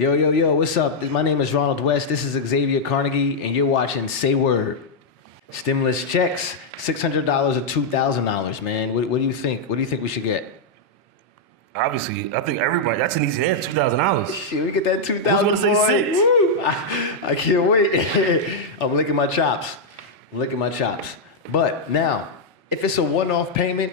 Yo, yo, yo, what's up? My name is Ronald West. This is Xavier Carnegie, and you're watching Say Word. Stimulus checks, $600 or $2,000, man. What do you think? What do you think we should get? Obviously, I think everybody, that's an easy answer, $2,000. Shit, we get that 2,000. Who's gonna say six? Woo! I can't wait. I'm licking my chops. But now, if it's a one-off payment,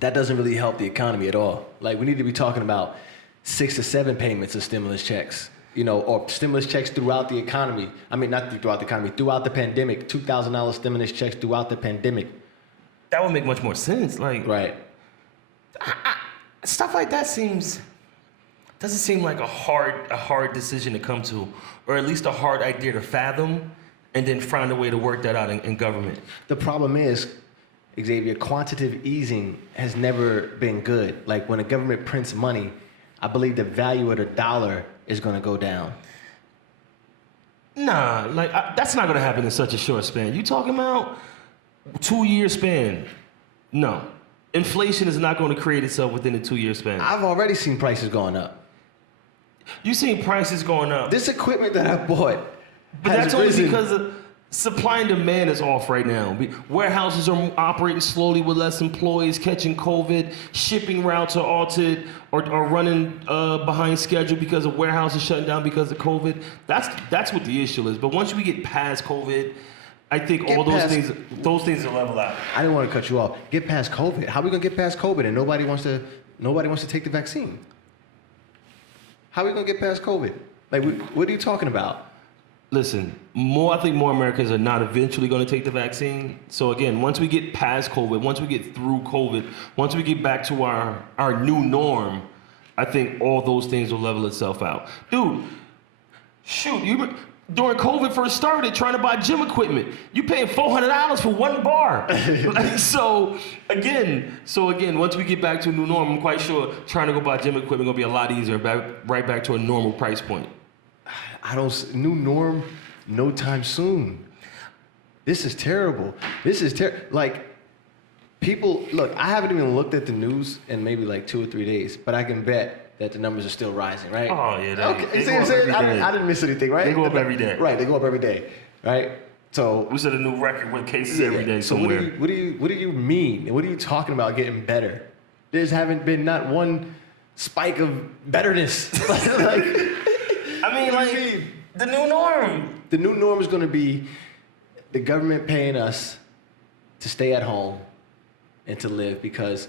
that doesn't really help the economy at all. Like, we need to be talking about 6 to 7 payments of stimulus checks, or stimulus checks throughout the economy. I mean, not throughout the economy, throughout the pandemic, $2,000 stimulus checks throughout the pandemic. That would make much more sense. Like, Right. stuff like that doesn't seem like a hard decision to come to, or at least a hard idea to fathom, and then find a way to work that out in government. The problem is, Xavier, quantitative easing has never been good. Like, when a government prints money, I believe the value of the dollar is going to go down. Nah, that's not gonna happen in such a short span. You talking about 2-year span? No. Inflation is not going to create itself within a 2-year span. I've already seen prices going up. You've seen prices going up. This equipment that I bought But has that's only risen. because of supply and demand is off right now. Warehouses are operating slowly with less employees, catching COVID. Shipping routes are altered or running behind schedule because of warehouses shutting down because of COVID. That's what the issue is. But once we get past COVID, I think all those things will level out. I didn't want to cut you off. Get past COVID. How are we gonna get past COVID and nobody wants to take the vaccine? How are we gonna get past COVID? Like, what are you talking about? Listen, I think more Americans are not eventually going to take the vaccine. So again, once we get past COVID, once we get through COVID, once we get back to our new norm, I think all those things will level itself out. Dude, shoot, during COVID first started trying to buy gym equipment, you paying $400 for one bar. So again, once we get back to a new norm, I'm quite sure trying to go buy gym equipment gonna be a lot easier, right back to a normal price point. New norm, no time soon. This is terrible. Like, people, look, I haven't even looked at the news in maybe like 2 or 3 days, but I can bet that the numbers are still rising, right? Oh, yeah. Okay, see what I'm saying? I didn't miss anything, right? They go up every day. Right, they go up every day, right? So we set a new record with cases every day so somewhere. what do you mean? What are you talking about getting better? There's haven't been not one spike of betterness. The new norm. The new norm is going to be the government paying us to stay at home and to live because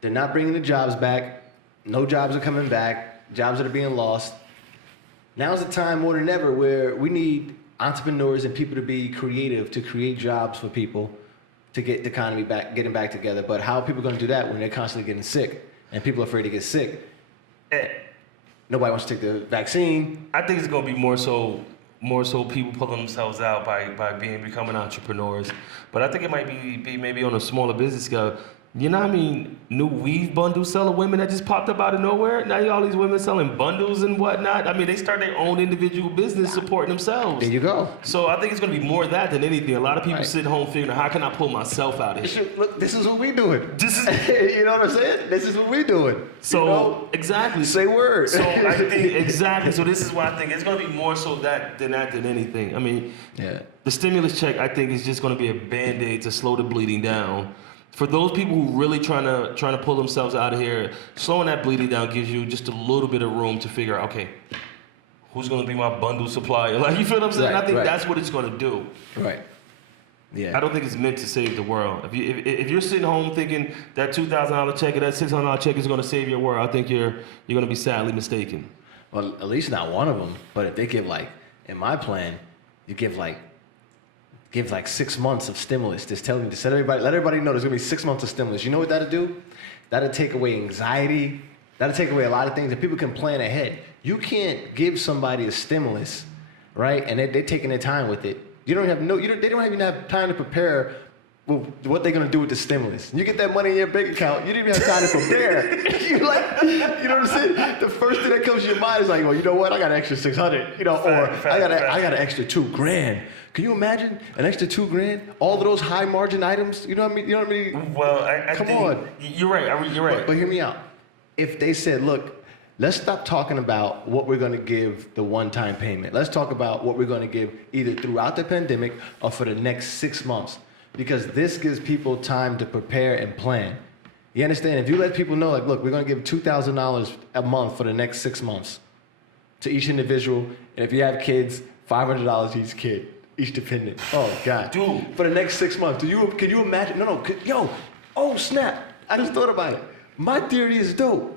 they're not bringing the jobs back. No jobs are coming back. Jobs that are being lost. Now's the time more than ever where we need entrepreneurs and people to be creative, to create jobs for people, to get the economy getting back together. But how are people going to do that when they're constantly getting sick and people are afraid to get sick? Nobody wants to take the vaccine. I think it's going to be more so people pulling themselves out by becoming entrepreneurs. But I think it might be maybe on a smaller business scale. You know what I mean? New weave bundles selling women that just popped up out of nowhere. Now all these women selling bundles and whatnot. I mean, they start their own individual business supporting themselves. There you go. So I think it's going to be more of that than anything. A lot of people sitting home figuring, how can I pull myself out of here? Look, this is what we doing. You know what I'm saying? This is what we doing. So, exactly. Say word. So I think, exactly. So this is why I think it's going to be more so than anything. I mean, the stimulus check, I think, is just going to be a Band-Aid to slow the bleeding down. For those people who really trying to pull themselves out of here, slowing that bleeding down gives you just a little bit of room to figure out, okay, who's going to be my bundle supplier? Like, you feel what I'm saying? I think that's what it's going to do. Right. Yeah. I don't think it's meant to save the world. If you're sitting home thinking that $2,000 check or that $600 check is going to save your world, I think you're going to be sadly mistaken. Well, at least not one of them. But if they give in my plan, you give 6 months of stimulus. Let everybody know there's gonna be 6 months of stimulus. You know what that'll do? That'll take away anxiety. That'll take away a lot of things, and people can plan ahead. You can't give somebody a stimulus, right? And they're taking their time with it. They don't even have time to prepare what they're gonna do with the stimulus. You get that money in your bank account, you didn't even have time to prepare. You know what I'm saying? The first thing that comes to your mind is like, well, you know what? I got an extra 600, or I got an extra $2,000. Can you imagine an extra $2,000? All of those high margin items. You know what I mean? Well, I Come think on. You're right. You're right. But hear me out. If they said, look, let's stop talking about what we're going to give the one-time payment. Let's talk about what we're going to give either throughout the pandemic or for the next 6 months, because this gives people time to prepare and plan. You understand? If you let people know, like, look, we're going to give $2,000 a month for the next 6 months to each individual, and if you have kids, $500 each kid, each dependent. Oh God, Dude. For the next 6 months, can you imagine? Yo, oh snap! I just thought about it. My theory is dope.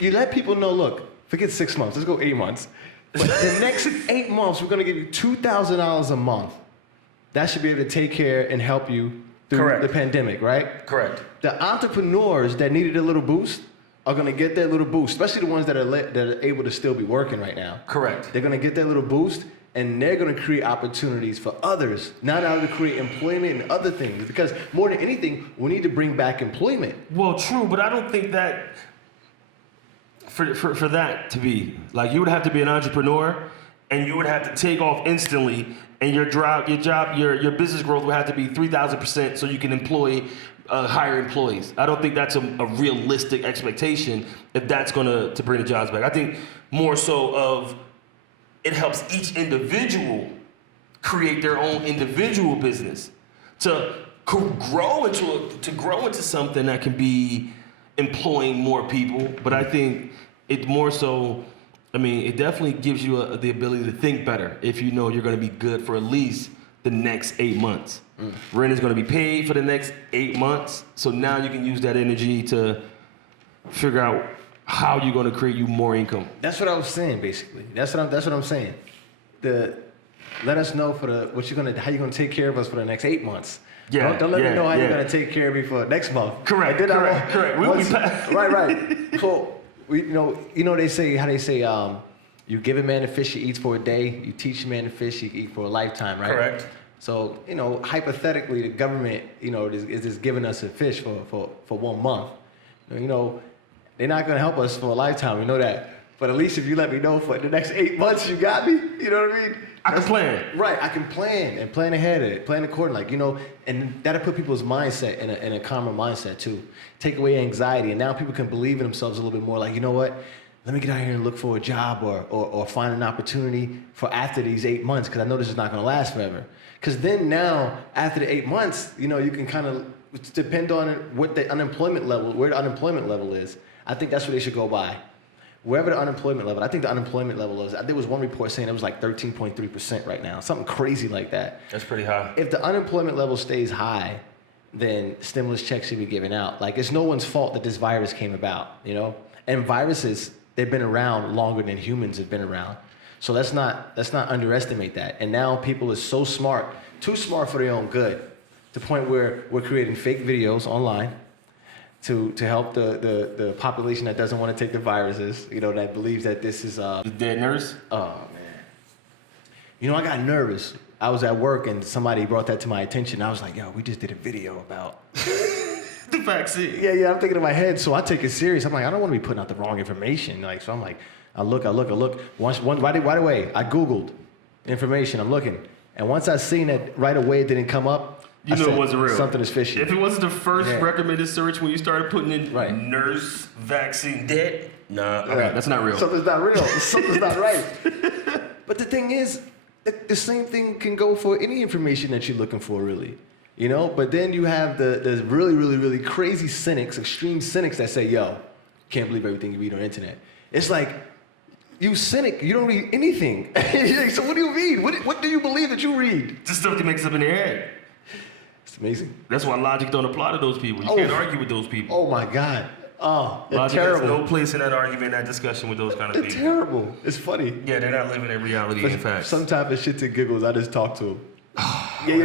You let people know, look, forget 6 months, let's go 8 months. But the next 8 months, we're gonna give you $2,000 a month. That should be able to take care and help you through Correct. the pandemic, right? Correct. The entrepreneurs that needed a little boost are gonna get their little boost, especially the ones that are able to still be working right now. Correct. They're gonna get their little boost, and they're gonna create opportunities for others, not how to create employment and other things. Because more than anything, we need to bring back employment. Well, true, but I don't think that for that to be like, you would have to be an entrepreneur, and you would have to take off instantly, and your business growth would have to be 3,000% so you can hire employees. I don't think that's a realistic expectation if that's going to bring the jobs back. I think more so of it helps each individual create their own individual business to grow into something that can be employing more people. But I think it more so, I mean, it definitely gives you the ability to think better if you know you're going to be good for at least the next 8 months. Rent is going to be paid for the next 8 months, so now you can use that energy to figure out how you're going to create you more income. That's what I was saying, basically. That's what I'm saying. Let us know how you're gonna take care of us for the next 8 months. Yeah, Don't let me know how you're yeah. gonna take care of me for next month. Correct, And then correct. We'll be back. Right. So they say you give a man a fish, he eats for a day. You teach a man a fish, he eats for a lifetime, right? Correct. So hypothetically, the government is just giving us a fish for 1 month. They're not gonna help us for a lifetime. We know that. But at least if you let me know for the next 8 months, you got me. You know what I mean? I can plan. Right, I can plan and plan ahead, plan accordingly. And that'll put people's mindset in a calmer mindset too. Take away anxiety, and now people can believe in themselves a little bit more. Like, you know what? Let me get out here and look for a job or find an opportunity for after these 8 months, because I know this is not going to last forever. Because then now, after the 8 months, you can kind of depend on what the unemployment level is. I think that's what they should go by. Wherever the unemployment level, I think the unemployment level is, there was one report saying it was like 13.3% right now, something crazy like that. That's pretty high. If the unemployment level stays high, then stimulus checks should be given out. Like, it's no one's fault that this virus came about, And viruses, they've been around longer than humans have been around. So let's not underestimate that. And now people are so smart, too smart for their own good, to the point where we're creating fake videos online to help the population that doesn't want to take the viruses, that believes that this is The dead nurse? Oh man. I got nervous. I was at work and somebody brought that to my attention. I was like, yo, we just did a video about The vaccine. Yeah, I'm thinking in my head, so I take it serious. I'm like, I don't want to be putting out the wrong information. So I'm like, I look. Right away, I Googled information, I'm looking. And once I seen it right away, it didn't come up. You know it wasn't real. Something is fishy. If it wasn't the first Yeah. recommended search when you started putting in Right. nurse vaccine dead, nah, Yeah. that's not real. Something's not real. Something's not right. But the thing is, the same thing can go for any information that you're looking for, really. But then you have the really, really, really crazy cynics, extreme cynics that say, yo, can't believe everything you read on the internet. It's like, you cynic, you don't read anything. So what do you read? What do you believe that you read? Just stuff that makes up in their head. It's amazing. That's why logic don't apply to those people. You can't argue with those people. Oh my God. Oh, they're Logic terrible. has no place in that argument, that discussion with those kind of They're people. terrible. It's funny. Yeah, they're not living in reality and facts. Some type of shit to giggles, I just talk to them.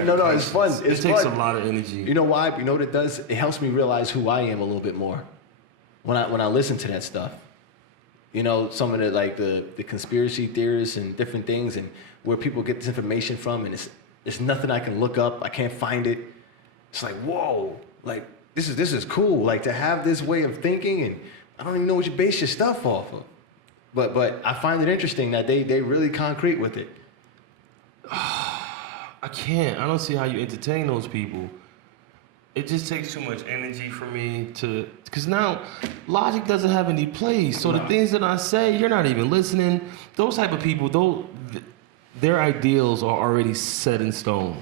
No, it's fun. It's It takes fun. a lot of energy. You know why? You know what it does? It helps me realize who I am a little bit more when I listen to that stuff. Some of the conspiracy theories and different things, and where people get this information from, and it's nothing I can look up. I can't find it. It's like, whoa, like this is cool. Like, to have this way of thinking, and I don't even know what you base your stuff off of. But I find it interesting that they really concrete with it. I can't. I don't see how you entertain those people. It just takes too much energy for me because now logic doesn't have any place. So the things that I say, you're not even listening. Those type of people, their ideals are already set in stone.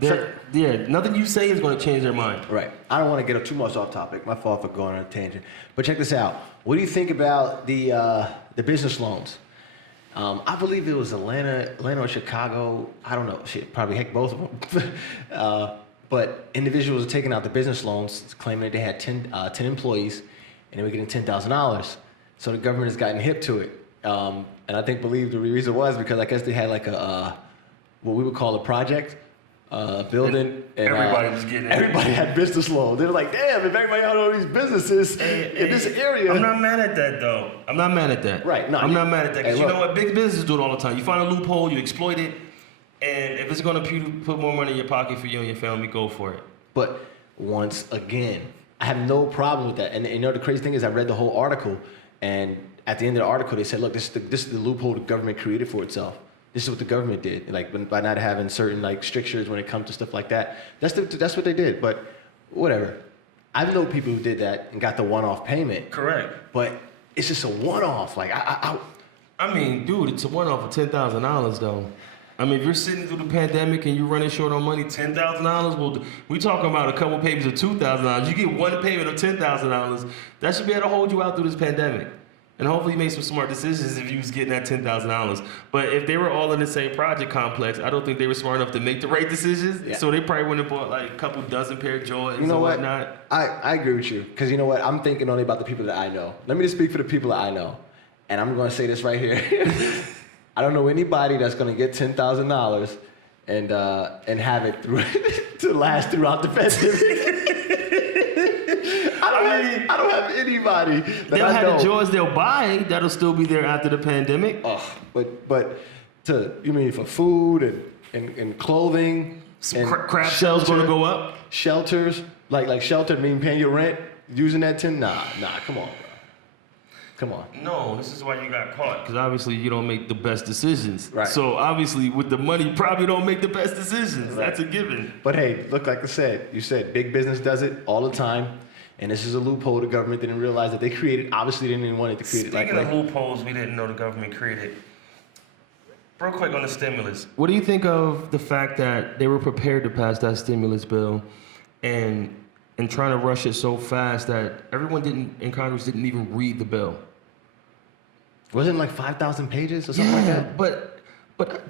Yeah, nothing you say is going to change their mind. Right. I don't want to get too much off topic. My fault for going on a tangent. But check this out. What do you think about the business loans? I believe it was Atlanta or Chicago. I don't know. Shit, probably heck both of them. But individuals are taking out the business loans, claiming that they had 10 employees, and they were getting $10,000. So the government has gotten hip to it. And I believe the reason was because I guess they had like what we would call a project. Building, and everybody was getting it. Everybody had business loans. They were like, damn, if everybody had all these businesses in this area. I'm not mad at that though. I'm not mad at that. Right. No, I'm not mad at that because hey, you know what? Big businesses do it all the time. You find a loophole, you exploit it, and if it's going to put more money in your pocket for you and your family, go for it. But once again, I have no problem with that. And you know the crazy thing is, I read the whole article, and at the end of the article, they said, look, this is the loophole the government created for itself. This is what the government did, like by not having certain like strictures when it comes to stuff like that. That's what they did. But whatever. I know people who did that and got the one-off payment. Correct. But it's just a one-off. Like I mean, dude, it's a one-off of $10,000 though. I mean, if you're sitting through the pandemic and you're running short on money, $10,000. Well, we talking about a couple payments of $2,000. You get one payment of $10,000. That should be able to hold you out through this pandemic. And hopefully you make some smart decisions if you was getting that $10,000. But if they were all in the same project complex, I don't think they were smart enough to make the right decisions. Yeah. So they probably wouldn't have bought like a couple dozen pair of Jordans and whatnot. I agree with you. Because you know what? I'm thinking only about the people that I know. Let me just speak for the people that I know. And I'm going to say this right here. I don't know anybody that's going to get $10,000 and have it to last throughout the pandemic. I don't have anybody that they'll I know. have the Jordans they'll buy that'll still be there after the pandemic. But you mean for food and clothing and crap sales going to go up? Shelters, like shelter mean paying your rent, using that Nah, come on, bro. Come on. No, this is why you got caught. Because obviously you don't make the best decisions. Right. So obviously with the money, you probably don't make the best decisions. Right. That's a given. But hey, look, like I said, you said big business does it all the time. And this is a loophole the government didn't realize that they created. Obviously, they didn't want it to create it. Speaking of loopholes we didn't know the government created. Real quick on the stimulus. What do you think of the fact that they were prepared to pass that stimulus bill and trying to rush it so fast that everyone in Congress didn't even read the bill? Wasn't it like 5,000 pages or something like that? But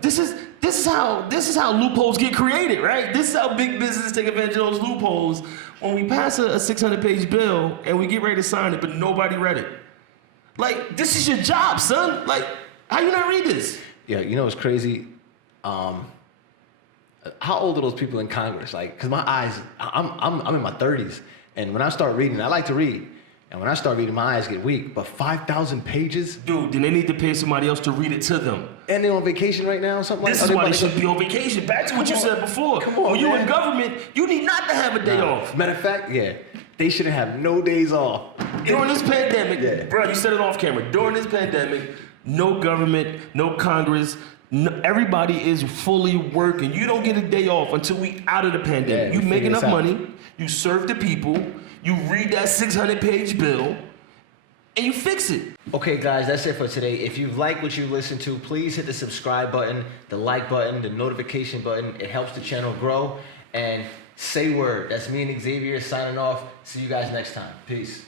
this is how loopholes get created, right? This is how big business take advantage of those loopholes. When we pass a 600-page bill and we get ready to sign it, but nobody read it. Like, this is your job, son. Like, how you not read this? Yeah, you know what's crazy? How old are those people in Congress? Like, cause my eyes, I'm in my 30s, and when I start reading, I like to read. And when I start reading, my eyes get weak. But 5,000 pages? Dude, then they need to pay somebody else to read it to them. And they're on vacation right now or something like that? This is why they should be on vacation. Back to what you said before. Come on, when you in government, you need not to have a day off. Matter of fact, yeah. They shouldn't have no days off. During this pandemic, bro, you said it off camera. During this pandemic, no government, no Congress, everybody is fully working. You don't get a day off until we out of the pandemic. Yeah, you make enough money, you serve the people, you read that 600-page bill, and you fix it. Okay, guys, that's it for today. If you like what you listened to, please hit the subscribe button, the like button, the notification button. It helps the channel grow. And say word. That's me and Xavier signing off. See you guys next time. Peace.